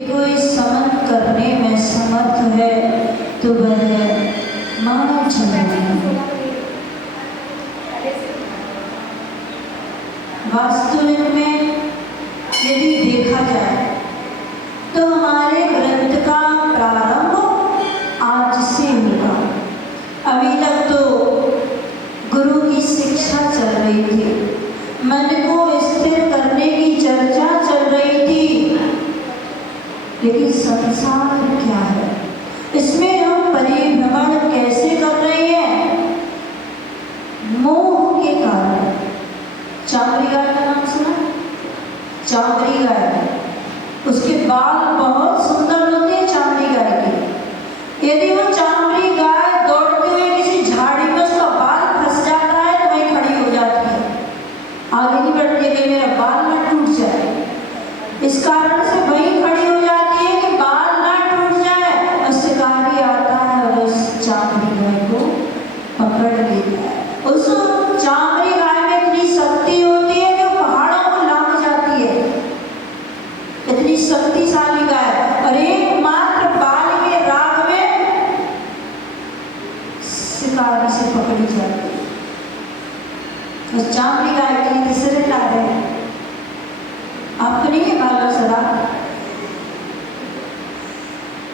कोई समन करने में समर्थ है तो वह मानव जननी। वास्तविक में यदि देखा जाए तो हमारे ग्रंथ का प्रारंभ आज से हुआ। अभी तक तो गुरु की शिक्षा चल रही थी, मन को स्थिर करने की चर्चा चल रही थी, लेकिन संसार क्या है, इसमें हम परिभ्रमण कैसे कर रहे हैं? मोह के कारण। चामड़ी गाय का नाम सुना? चामड़ी गाय, उसके बाल बहुत सुंदर होते हैं चामड़ी गाय के। यदि वो चामड़ी गाय दौड़ते हुए किसी झाड़ी में उसका बाल फंस जाता है तो वही खड़ी हो जाती है, आगे नहीं बढ़ती कि मेरा बाल ना टूट जाए। इस कारण से वही खड़ी हो जाती है कि बाल ना टूट जाए, और शिकारी आता है और उस चामड़ी गाय को पकड़ लेता है। उस चामड़ी गाय में इतनी शक्ति होती है कि पहाड़ों को लांघ जाती है, इतनी शक्तिशाली गाय, और एकमात्र बाल के राग में शिकारी से पकड़ी जाती है। उस चामड़ी गाय के लिए सिर ला रहे हैं अपने बालों से राग,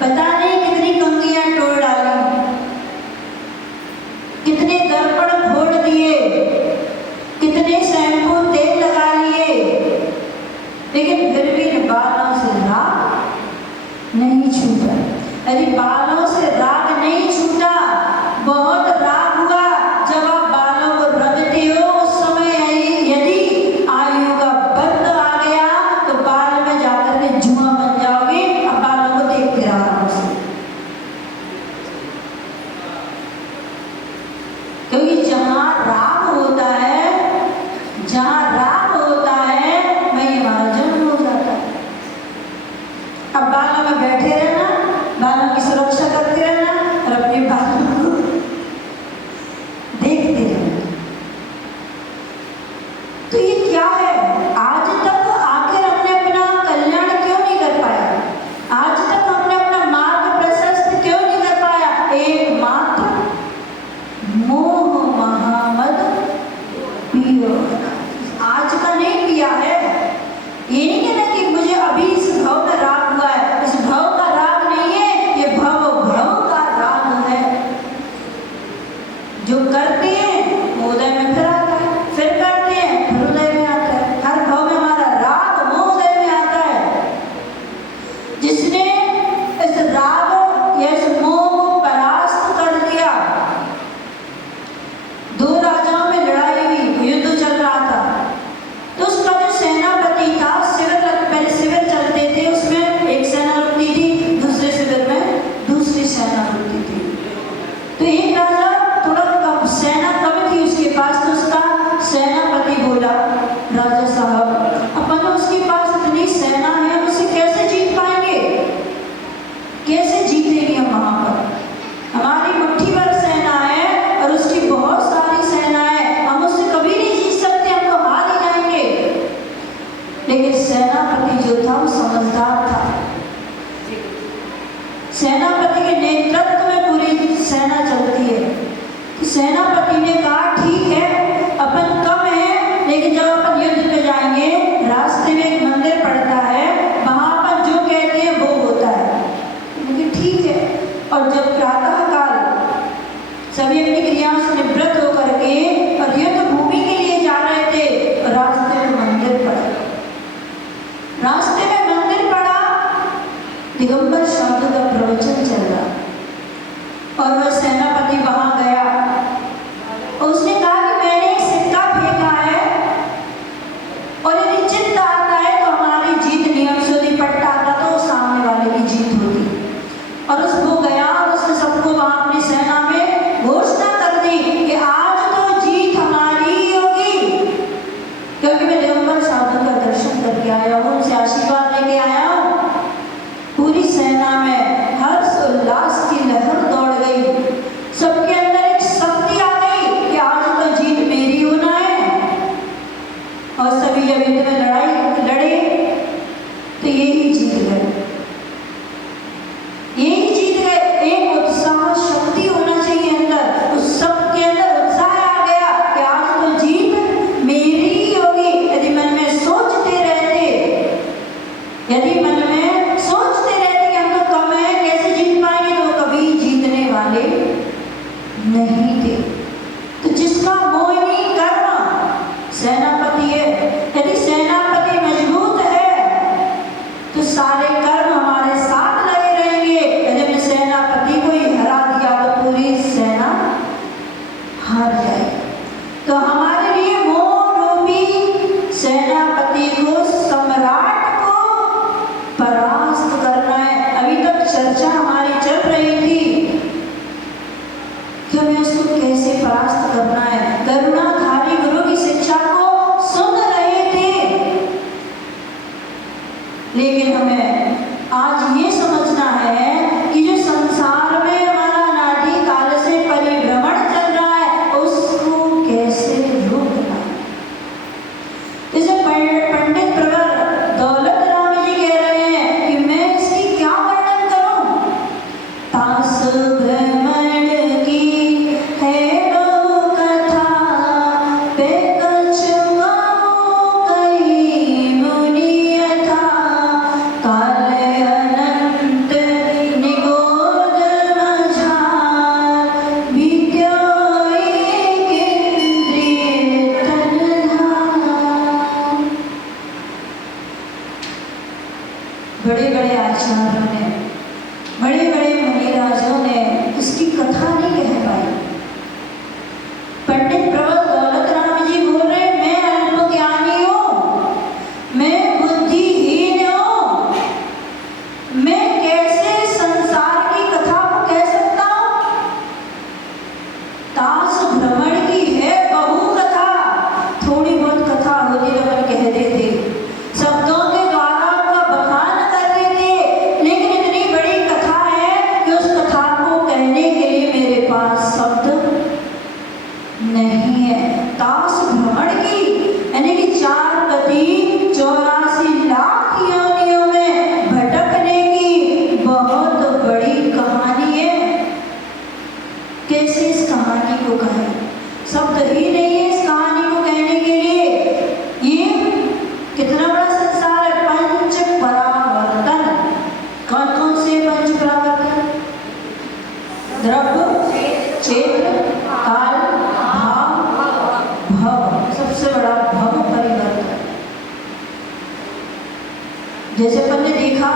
पता नहीं कितनी कंगियां तोड़ डाली, कितने दर्पण फोड़ दिए, कितने शैम्पू तेल लगा लिए, लेकिन फिर भी बालों से राग नहीं छूटा। अरे बालों से राग नहीं छूटा, बहुत राग हुआ जब आप बालों को रगड़ते हो। उस समय यदि आयु का बंद आ गया तो बाल में जाकर के जुआ बन जाओगे। अब बालों को देखते रहो, क्योंकि जहाँ राग होता है, जहाँ राग होता है वहीं हमारा जन्म हो जाता है। अब बालों में बैठे रहना, बालों की सुरक्षा करते रहना और अपने बालों को देखते रहना। तो ये क्या है? आज तक आखिर हमने अपना कल्याण क्यों नहीं कर पाया? आज तक हमने अपना मार्ग प्रशस्त क्यों नहीं कर पाया? एकमात्र मोह महामद पियो। आज का नहीं पिया है। ये नहीं कहना कि मुझे अभी इस भाव में राग हुआ है, इस भाव का राग नहीं है, ये भाव का राग है। जो करते हैं वो उदय में फिर आता है, फिर करते हैं फिर उदय में आता है। हर भाव में हमारा राग मोह उदय में आता है। जिसने इस राग या इस मोह को परास्त कर दिया, दो राजाओं में लड़ाई हुई, युद्ध चल रहा था, तो उसका जो सेनापति था, पहले शिविर चलते थे, उसमें एक सेना रुकती थी, दूसरे शिविर में दूसरी सेना रुकती थी। तो एक राजा थोड़ा सेना कम थी उसके पास, तो उसका सेनापति बोला, राजा साहब अपन उसके पास इतनी सेना है, उसे कैसे जीत पाएंगे? कैसे जीतेंगे हम वहां पर? हमारी मुट्ठी भर सेना है और उसकी बहुत सारी सेना है, हम उससे कभी नहीं जीत सकते, हम तो हार ही जाएंगे। लेकिन सेनापति जो था वो समझदार था। सेनापति के नेतृत्व में पूरी सेना चलती है। तो सेनापति ने कहा ठीक है, अपन कम है, लेकिन जब अपन युद्ध पे जाएंगे, रास्ते में एक मंदिर पड़ता है, वहां पर जो कहते हैं वो होता है। लेकिन ठीक है। और जब प्रातः काल सभी अपनी क्रियाओं से निवृत्त होकर के और युद्ध भूमि के लिए जा रहे थे, रास्ते में मंदिर पड़ा। रास्ते में मंदिर पड़ा, दिगंबर शब्द का प्रवचन चल रहा, और वह सेनापति वहां गया। उसने कहा कि मैंने एक सिक्का फेंका है, और यदि चित्त आता है तो हमारी जीत नियम से, यदि पट्टा आता तो सामने वाले की जीत होती। और उसको गया और उसने सबको वहां अपनी सेना में घोषणा कर दी कि आज तो जीत हमारी ही होगी, क्योंकि मैं दिगंबर साधु का दर्शन करके आया हूँ, उनसे आशीर्वाद लेके आया हूँ। पूरी सेना में हर्ष उल्लास की लहर दौड़ गई, सबके अंदर एक सोचते रहते कि हम तो कम है, कैसे जीत पाएंगे, तो कभी जीतने वाले नहीं थे। तो जिसका मोहिनी कर्म सेनापति है, यदि सेनापति मजबूत है तो सारे कर्म हमारे साथ लगे रहेंगे। यदि मैं सेनापति को ही हरा दिया तो पूरी सेना हार जाए। तो हमारे लिए मोह रूपी सेनापति को, सम्राट को परास्त करना है। अभी तक चर्चा हमारी चल रही थी कि हमें उसको कैसे परास्त करना है। करुणाधारी गुरु की शिक्षा को सुन रहे थे, लेकिन हमें आज ये समझना है कि जो संसार में हमारा अनादि काल से परिभ्रमण चल रहा है, उसको कैसे रोकना है। जैसे पंडित प्रवर दौलत राम जी कह रहे हैं कि मैं इसकी क्या वर्णन करूं। तास भ्रमण की है बहु कथा, पे कछ गाओ कई मुनि यथा, काल अनंत निगोद मझार, बीत्यो एक इंद्रिय तनधार। बड़े बड़े आचार्यों ने, बड़े बड़े मुनिराजों ने इसकी कथा नहीं कह पाई। पंडित प्रवर दौलत राम जी बोल रहे, मैं अल्पज्ञानी हूँ, मैं बुद्धिहीन हूँ, मैं कैसे संसार की कथा को कह सकता हूँ। तास भ्रमण की है बहु कथा, थोड़ी बहुत कथा होती तो अपन कह देते, शब्दों के द्वारा उनका बखान कर देते, लेकिन इतनी बड़ी कथा है कि उस कथा को कहने के लिए मेरे पास शब्द नहीं है। तास भ्रमण की यानी कि 4 गति 84 लाख योनियों में भटकने की बहुत बड़ी कहानी है। कैसे इस कहानी को कहें, शब्द ही नहीं है इस कहानी को कहने के लिए। ये कितना बड़ा संसार है। पंच परावर्तन, कौन कौन से पंच परावर्तन? द्रव्य, क्षेत्र, काल, भाव, भव। सबसे बड़ा भव परिवर्तन। जैसे अपन ने देखा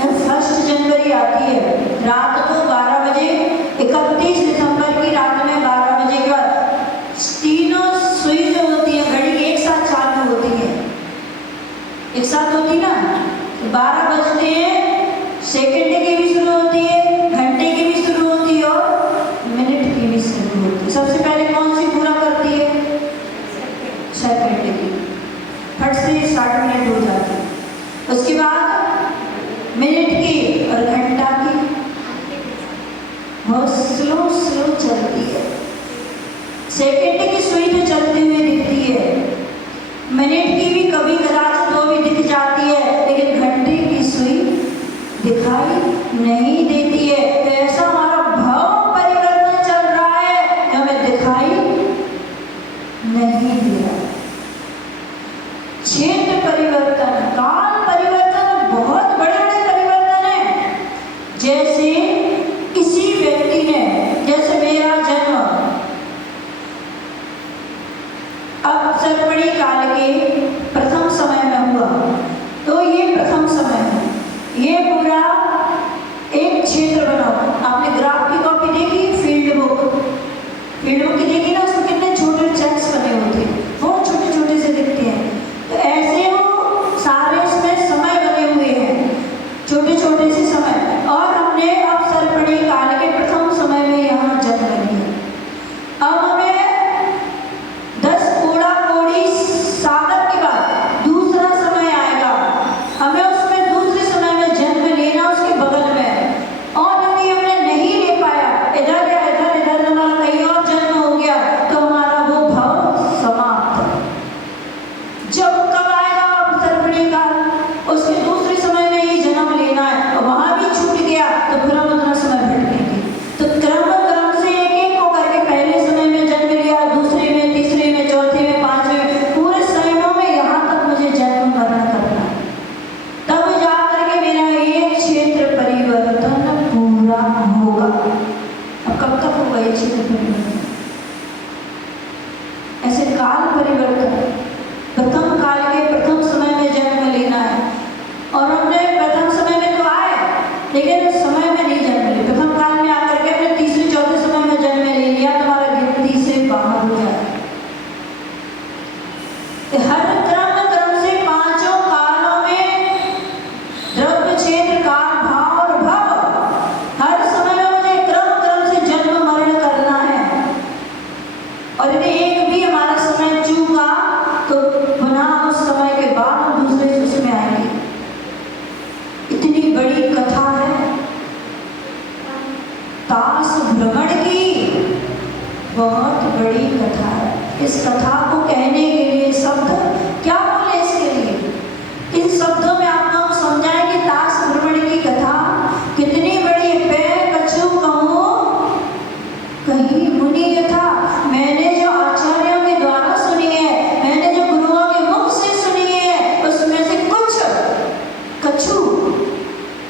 1 जनवरी आती है, रात को 12 बजे, 31 दिसंबर की रात में 12 बजे के बाद तीनों सुई जो होती है घड़ी की एक साथ चालू होती है, एक साथ होती ना, 12 बजते हैं, सेकंड की भी शुरू होती है, घंटे की भी शुरू होती है और मिनट की भी शुरू होती है। सबसे पहले कौन सी पूरा करती है? सेकंड की, फट से 60 मिनट हो जाती है। उसके बाद मिनट की और घंटा की बहुत स्लो चलती है। सेकंड की सुई तो चलती हुई दिखती है, मिनट की भी कभी कदाचित वो भी दिख जाती है, लेकिन घंटे की सुई दिखाई नहीं देती है। तो ऐसा हमारा भाव परिवर्तन चल रहा है, हमें दिखाई नहीं दे रहा। क्षेत्र परिवर्तन, काल परिवर्तन, बहुत बड़े बड़े परिवर्तन है। जैसे किसी व्यक्ति ने, जैसे मेरा जन्म अब सरपड़ी काल के प्रथम समय में हुआ, तो ये प्रथम समय है। ये पूरा एक क्षेत्र बना। आपने ग्राफ की कॉपी देखी, फील्ड बुक की देखी ना, उसमें कितने छोटे चेक्स बने होते हैं, बहुत छोटे छोटे से दिखते हैं। तो ऐसे वो सारे इसमें समय बने हुए हैं, छोटे छोटे से समय। और हमने अब सरपड़ी काल के प्रथम समय में यहाँ जन्म लिया। अब हमें 10 कोड़ा कोड़ी सागर के बाद दूसरा समय आएगा, हमें उसमें दूसरे समय में जन्म लेना, उसके बगल में। और यदि हमने नहीं ले पाया, इधर या इधर हमारा कहीं और जन्म हो गया, क्षेत्र परिवर्तन, ऐसे काल परिवर्तन। प्रथम काल के प्रथम समय में जन्म लेना है, और हमने प्रथम समय में तो आए लेकिन उस समय में नहीं जन्म ले। प्रथम काल में आकर के अपने तीसरे चौथे समय में जन्म ले लिया, तुम्हारा गिनती से बाहर हो जाए। हर क्रम से पांचों कालों में द्रव्य, क्षेत्र, काल, भाव और भव, हर समय में मुझे क्रम से जन्म मरण करना है। और यदि एक भी हमारा समय चूका तो पुनः उस समय के बाद हम दूसरे उसमें आएंगे। इतनी बड़ी कथा है ताश भ्रमण की, बहुत बड़ी कथा है। इस कथा को कहने के लिए शब्द क्या बोले इसके लिए? इन शब्दों में आपको हम समझाएं कि ताश भ्रमण की कथा कितनी बड़ी है। पैर कछु कहूं कहीं मुनि यथा, मैंने जो आचार्यों के द्वारा सुनी है, मैंने जो गुरुओं के मुख से सुनी है, उसमें से कुछ कछु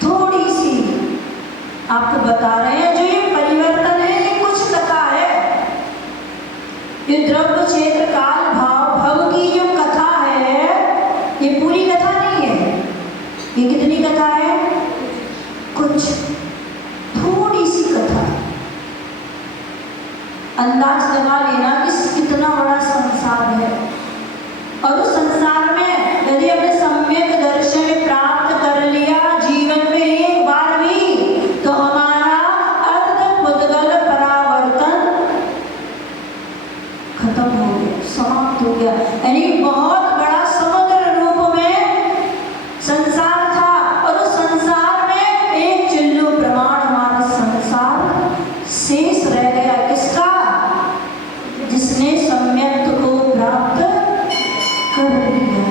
थोड़ी सी आपको बता रहे हैं। जो ये परिवर्तन है, ये कुछ कथा है। ये द्रव्य, क्षेत्र, काल, भाव, भव की जो कथा है, ये पूरी कथा नहीं है। ये कितनी कथा है? कुछ थोड़ी सी कथा। अंदाज लगा लेना कि कितना बड़ा संसार है, और उस संसार में यदि हमने सम्यक दर्शन प्राप्त कर लिया जीवन में एक बार भी, तो हमारा अर्ध पुद्गल परावर्तन खत्म हो गया, समाप्त हो गया। यानी बहुत बड़ा समुद्र रूप में संसार था, और उस संसार में एक चिल्लू प्रमाण हमारा संसार शेष रह गया। किसका? जिसने सम्यक को प्राप्त कर लिया।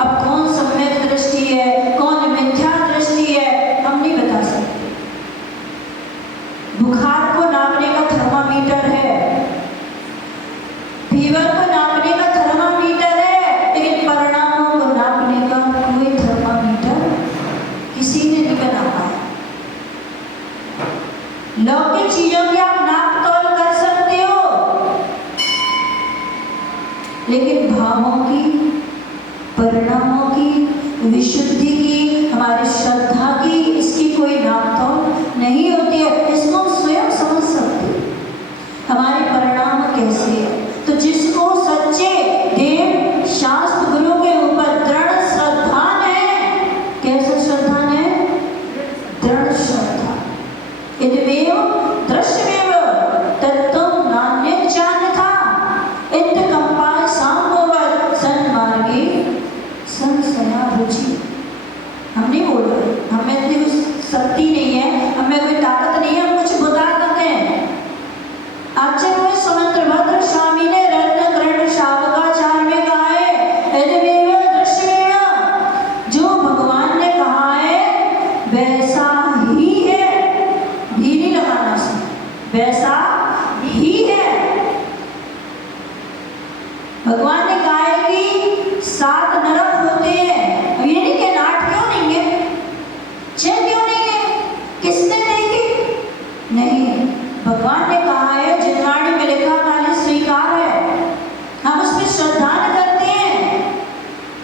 अब कौन सम्यक दृष्टि है, कौन मिथ्या दृष्टि है, हम नहीं बता सकते। बुखार को नापने का थर्मामीटर है, फीवर को नापने का थर्मामीटर है, लेकिन परिणामों को नापने का कोई थर्मामीटर किसी ने नहीं बना पाया। लौकिक चीजों की आप नाप तोल कर सकते हो, लेकिन भावों की, परिणामों की, विशुद्धि की, हमारी श्रद्धा की, इसकी कोई नाप तोल नहीं होती है। इसको हम स्वयं समझ सकते हैं हमारे परिणाम कैसे है। तो जिसको सच्चे देव शास्त्र गुरु के ऊपर दृढ़ श्रद्धा है, कैसे श्रद्धा है? दृढ़ श्रद्धा। यद्वेव दृश्यमेव तत्त्वं नान्यच्चान्यथा इत्थकम्पाय सांभवत् सन्मार्गे संशया रुचि। हम नहीं बोल रहे, हमें इतनी शक्ति नहीं है, हमें कोई ताकत नहीं है, हम कुछ बता सकते हैं। आचार्य सुमंत्र भद्र स्वामी ने रत्न कर्ण शावकाचार्य में कहा है, यद्वेव दृश्यमेव, जो भगवान ने कहा है वैसा ही है। भी नहीं लगाना से, वैसा ही है। भगवान ने कहा है कि 7 नरक होते हैं। अब ये नहीं कि 8 क्यों नहीं है, 6 क्यों नहीं है, किसने देखी? नहीं, भगवान ने कहा है, जिनवाणी में लिखा वाले स्वीकार है, हम उस पर श्रद्धा करते हैं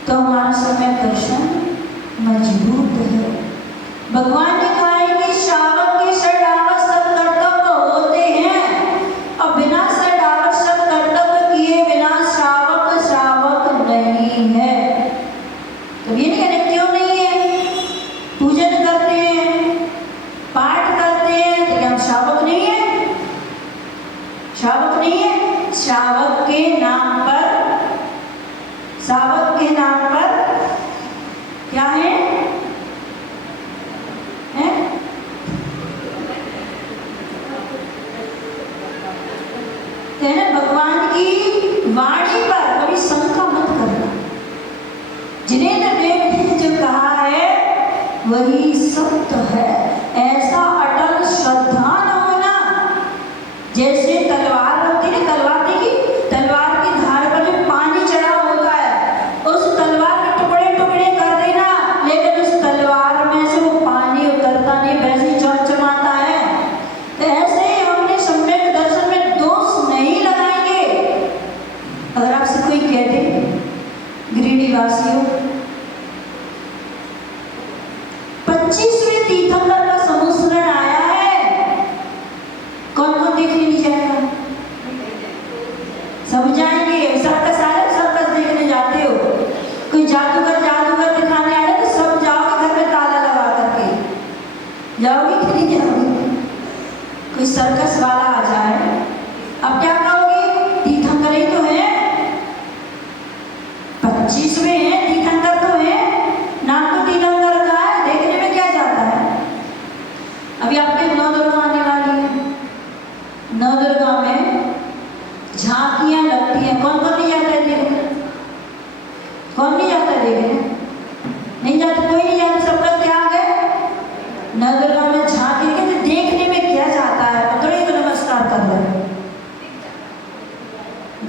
तो हमारा समय दर्शन मजबूत है। भगवान ने कहा है कि श्रावक के षडावश्यक कर्तव्य होते हैं, और बिना षडावश्यक कर्तव्य किए बिना श्रावक श्रावक नहीं है। तो ये नहीं कहने क्यों नहीं है, पूजन करते हैं, पाठ करते हैं, तो क्या हम श्रावक नहीं है? श्रावक नहीं है। श्रावक के नाम पर, श्रावक के नाम पर क्या है? भगवान की वाणी पर कभी शंका मत करना। जिनेंद्र देव ने जो कहा है वही सत्य है। ऐसा अटल श्रद्धा न होना, जैसे तलवार होती है, तलवार देखी, तलवार की धार पर जो पानी चढ़ा होता है, उस तलवार के टुकड़े टुकड़े कर देना, लेकिन उस तलवार में से वो पानी उतरता नहीं, वैसे ही चमचमाता है। तो ऐसे ही हमने सम्यक दर्शन में सर्कस वाला आ जाए, अब क्या कहोगे? तीर्थंकर ही तो है, 25वें हैं, तीर्थंकर तो है, नाम तो तीर्थंकर का है, देखने में क्या जाता है? अभी आपके नवदुर्गा आने वाली है, नवदुर्गा में झांकियां लगती हैं, कौन कौन नहीं जाता है देखने? कौन नहीं जाता है देखने? नहीं जाता, कोई नहीं जाता, सबका त्याग है। नवदुर्गा में झांकी के तो देखने में क्या जाता है? थोड़ी तो नमस्कार कर रहे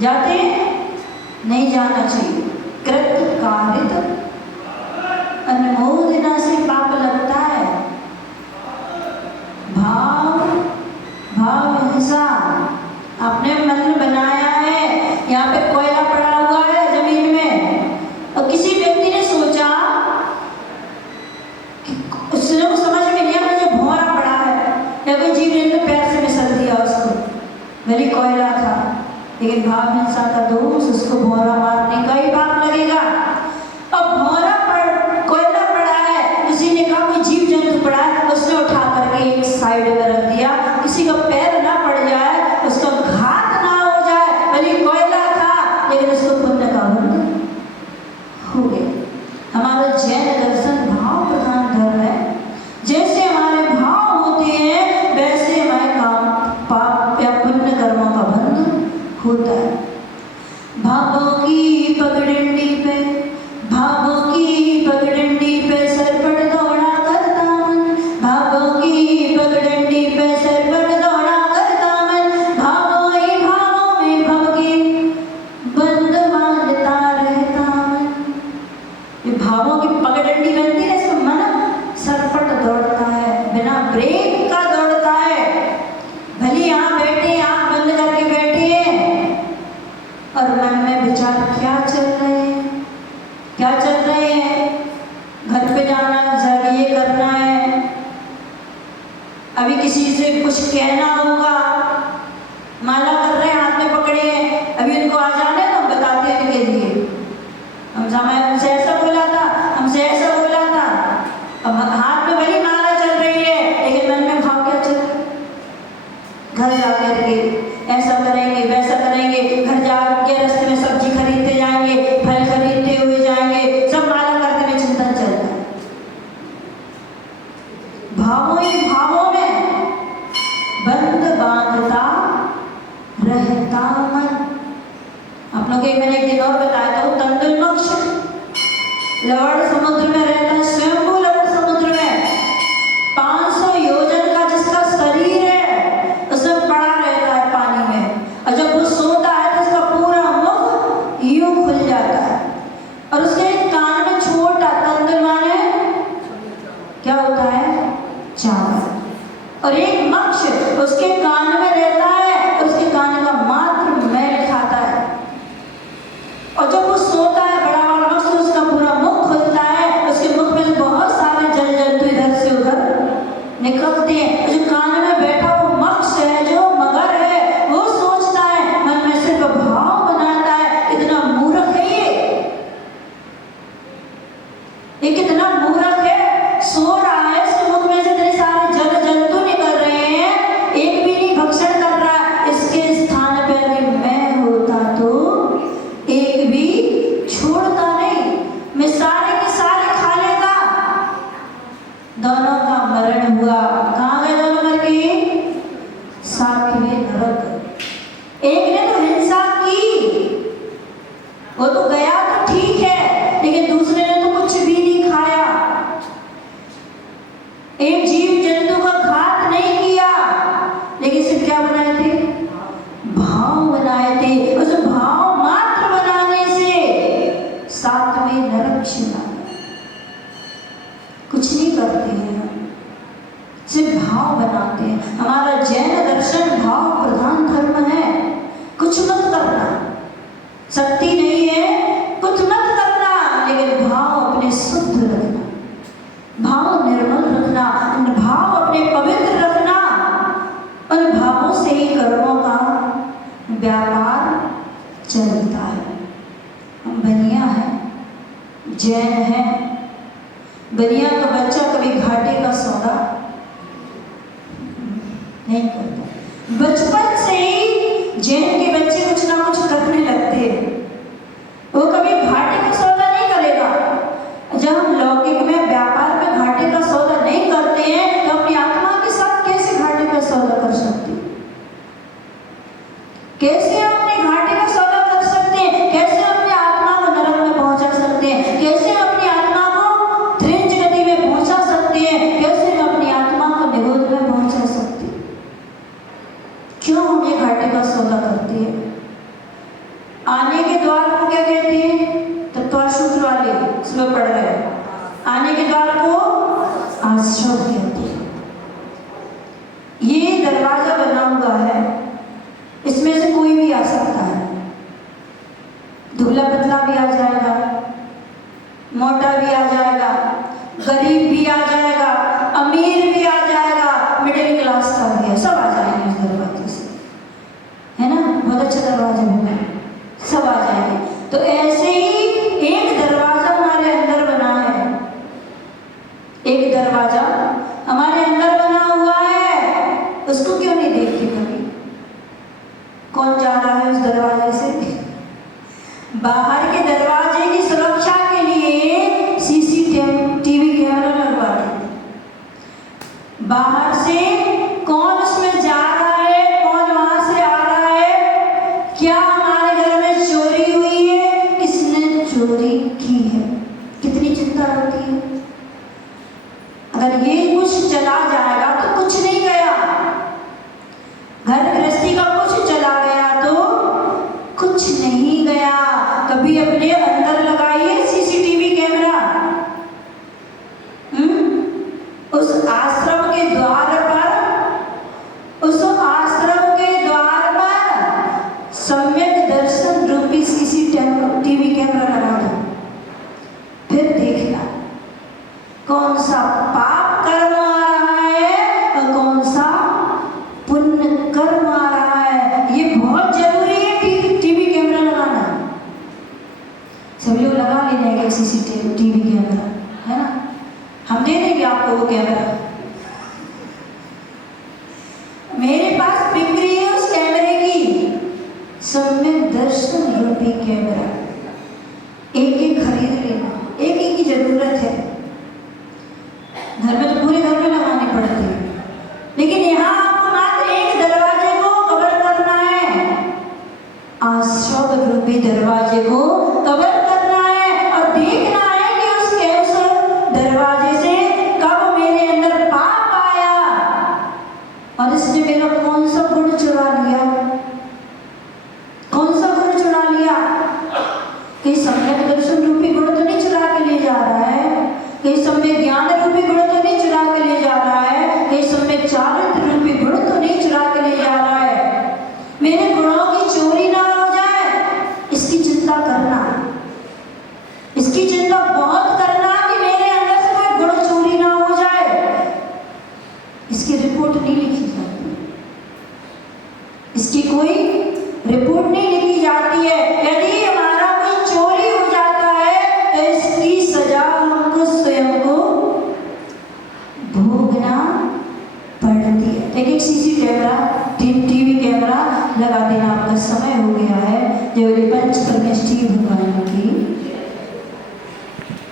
जाते हैं, नहीं जाना चाहिए। कृत कारित अनुमोदना से पाप लगता है। भाव हिंसा आपने मन बनाया है, यहाँ पे कोयला पड़ा हुआ है जमीन में, और किसी व्यक्ति ने सोचा कि उसने समझ में लिया मुझे भौरा पड़ा है, या कोई जीव ने पैर से मिसल दिया उसको, भले कोयला था, लेकिन भाव हिंसा का दोष, उसको भौरा मारने का ही पाप लगेगा। अब भौरा कोयला पड़ा है, किसी ने कहा कोई जीव जंतु पड़ा है, उसने उठा करके एक साइड में रख दिया, किसी का पैर ना पड़ जाए, उसका घात ना हो जाए, भले कोयला था, लेकिन उसको पुण्य का बंध हो गया। हमारा जैन दर्शन भाव प्रधान धर्म है। जैसे हमारे भाव होते हैं, वैसे हमारे काम पाप या पुण्य कर्मों का बंध होता है। भावों की पगडंडी पे, भावों की पगडंडी पे सरपट दौड़ा करता मन, भावों की पगडंडी पे सरपट दौड़ा करता मन, भावों ही भावों में भव के बंद मानता रहता मन। ये भावों की पगडंडी बनती है, इसमें मन सरपट दौड़ता है, बिना ब्रेक का दौड़ता है। भले यहाँ बैठे, आँख बंद करके बैठे हैं, और मन में विचार क्या चल रहे हैं, क्या चल रहे हैं? घर पे जाना, जाके ये करना है, अभी किसी से कुछ कहना होगा, माला कर रहे हैं, हाथ में पकड़े हैं, अभी उनको आ जाने तो हम बताते हैं इनके लिए, हमसे ऐसा बोला था, हमसे ऐसा बोला था। अब हाथ में भली माला चल रही है, लेकिन मन में भाव क्या चल रहा है? घर जाकर के ऐसा करेंगे, वैसा करेंगे, घर जाके रास्ते में सब्जी खरीदते जाएंगे, फल खरीदते हुए जाएंगे, सब माला करते में चिंतन चलता है। भावों ही भावों में बंद बांधता रहता मन। आप लोग मैंने एक दिन और बताया था, वो तंदुल मक्ष लवण समुद्र में रहता है, स्वयंभू लवण समुद्र में 500 योजन का जिसका शरीर है, उसमें पड़ा रहता है पानी में, और जब वो सोता है तो उसका पूरा मुख यूं खुल जाता है, और उसके कान में छोटा तंदुल माने क्या होता है? चावल। और एक मक्ष उसके कान में रहता है, और उसके कान का मात्र मैल खाता है, और जब वो सोता है बड़ा वाला मक्ष, तो उसका पूरा मुख खुलता है, उसके मुख में बहुत सारे जल जंतु इधर से उधर निकलते हैं। जो कान में बैठा वो मक्ष है, जो मगर है, वो सोचता है, मन में सिर्फ भाव बनाता है। इतना मूर्ख है ये कितना मूर्ख है, सो रहा है, इसके मुख में से इतने सारे जल जंतु निकल रहे हैं, एक भी नहीं भक्षण कर रहा है। इसके स्थान पर अगर मैं होता तो एक भी छोड़ता नहीं, मैं सारे के सारे खा लेता। दोनों का मरण हुआ, कहाँ गए दोनों मर के? 7वें नरक। एक ने तो हिंसा की, वो तो गया तो ठीक है, लेकिन दूसरे ने तो कुछ भी नहीं खाया, एक जीव जंतु का घात नहीं किया, लेकिन सिर्फ क्या बनाए थे? भाव बनाए थे। उस भाव मात्र बनाने से 7वें नरक चला। कुछ नहीं करते हैं, सिर्फ भाव बनाते हैं। हमारा जैन दर्शन भाव प्रधान धर्म है। कुछ मत करना, शक्ति नहीं है, कुछ मत करना, लेकिन भाव अपने शुद्ध रखना, भाव निर्मल रखना, भाव अपने पवित्र रखना। उन भावों से ही कर्मों का व्यापार चलता है। हम बनिया हैं, जैन हैं, बनिया का बच्चा कभी घाटे का सौदा नहीं करता। जैन के बच्चे कुछ ना कुछ करने लगते हैं। वो कभी घाटे का सौदा नहीं करेगा। जब हम लौकिक में व्यापार में घाटे का सौदा नहीं करते हैं तो अपनी आत्मा के साथ कैसे घाटे का सौदा कर सकते हैं? कैसे अपने घाटे का सौदा कर सकते हैं? कैसे अपनी आत्मा को नरक में पहुंचा सकते हैं? कैसे अपनी आत्मा को त्रिंच गति में पहुंचा सकते हैं? कैसे हम अपनी आत्मा को निगोद में पहुंचा सकते हैं? क्यों हम ये घाटे का सौदा करते हैं? आने के द्वार को क्या कहते हैं? तत्वसूत्र वाले इसमें पढ़ रहे हैं। आने के द्वार को आश्रम कहते हैं। ये दरवाजा बना हुआ है, इसमें से कोई भी आ सकता है। दुबला पतला भी आ जाएगा, मोटा भी आ जाएगा, गरीब भी आ जाएगा, अमीर भी आ जाएगा, मिडिल क्लास का भी है, सब आ जाएंगे इस दरवाजे से, है ना? बहुत अच्छा दरवाजा बना है, सब आ जाएंगे। तो ऐसे ही एक दरवाजा हमारे अंदर बना है, एक दरवाजा हमारे अंदर बना हुआ है। उसको क्यों नहीं देखते कभी? कौन जा रहा है उस दरवाजे से? बाहर के दरवाजे की सुरक्षा के लिए सीसीटीवी कैमरा लगवा देते। बाहर से कौन उसमें जा रहा है, कौन वहां से आ रहा है, क्या हमारे घर में चोरी हुई है, किसने चोरी की है, कितनी चिंता होती है। अगर ये कुछ चला जाएगा तो कुछ नहीं गया। घर गृहस्थी का कुछ चला गया तो कुछ नहीं गया। कभी अपने अंदर लगाइए सीसीटीवी कैमरा। उस आश्रम के द्वार पर, उस आश्रम के द्वार पर सम्यक दर्शन रूपी सीसीटीवी कैमरा लगा दो। फिर देखना कौन सा पाप कर्म आ रहा है और कौन सा पुण्य कर्म आ रहा है। ये बहुत जरूरी है टीवी कैमरा लगाना। सभी लोग लगा लेंगे सीसीटीवी कैमरा, है ना? हम दे देंगे आपको वो कैमरा। मेरे पास बिक्री है उस कैमरे की, सम्यक दर्शन रूपी कैमरा। एक एक खरीद लेना, एक एक की जरूरत है। घर में तो पूरे घर में लगानी पड़ती है, लेकिन यहाँ आपको मात्र एक दरवाजे को कवर करना है। आश्रम रूपी दरवाजे को कवर करना है और देखना है कि उस दरवाजे से कब मेरे अंदर पाप आया और इसने मेरा कौन सा गुण चुरा लिया, कौन सा गुण चुरा लिया। कहीं सम्यक दर्शन रूपी गुण तो नहीं चुरा के ले जा रहा है, कहीं सम्यक ज्ञान रूपी गुण तो नहीं चुरा के ले जा रहा है, कहीं सम्यक चारित्र रूपी गुण तो नहीं चुरा के ले जा रहा है। मेरे गुणों की चोरी ना हो जाए, इसकी चिंता करना, इसकी चिंता बहुत करना कि मेरे अंदर से कोई गुण चोरी ना हो जाए। इसकी रिपोर्ट नहीं लिखी जाती, इसकी कोई रिपोर्ट नहीं लिखी जाती है। यदि हमारा कोई चोरी हो जाता है तो इसकी सजा हमको स्वयं को भोगना पड़ती है। एक टीवी कैमरा लगा देना। आपका समय हो गया है। जो पंच परमेष्ठी